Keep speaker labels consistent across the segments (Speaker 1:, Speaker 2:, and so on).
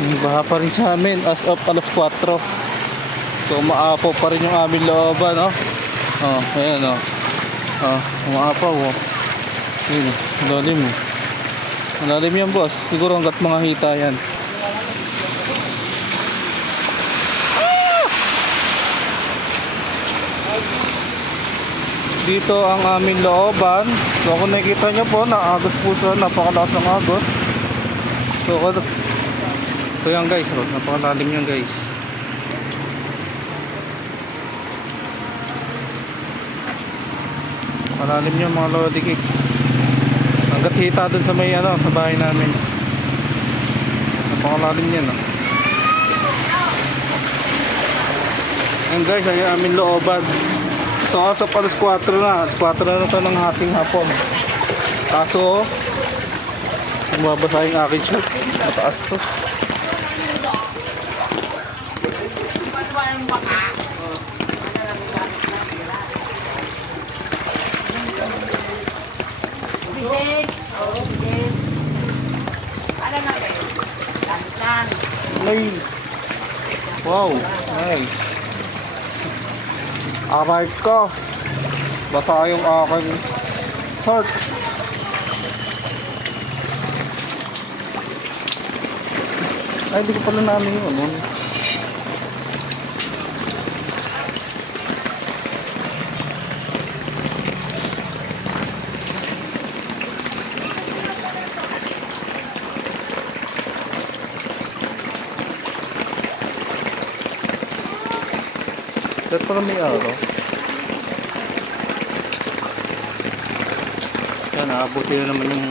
Speaker 1: Baha pa rin sa amin as of alas 4. So umaapaw pa rin yung aming looban, no? Oh, ayan, oh. Oh, umaapaw, oh. Ayun, oh. Lalim, oh. Malalim yan, boss. Siguro hanggat mga hita yan. Dito ang aming looban. So kung nakikita nyo po, naagos po siya. Napakalakas ng agos. So, ano, ito yan guys, oh, napakalalim yan guys. Malalim yan mga lodi cake. Hanggat hita dun sa may ano, sa bahay namin. Napakalalim yan oh. Yan guys, ay aming looban. So as of alas 4 na, alas 4 na ito ng hating hapon. Kaso, bumabasa yung aking shirt. Mataas to.
Speaker 2: Bibig. Oo, bibig. Ano na kayo? Lantan.
Speaker 1: Ay. Wow, nice. Aray ko. Basa yung aking shirt. Ay, hindi ko pala namin yun. Ano? Ba't pala may araw? Yan, naabuti na naman yung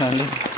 Speaker 1: halim.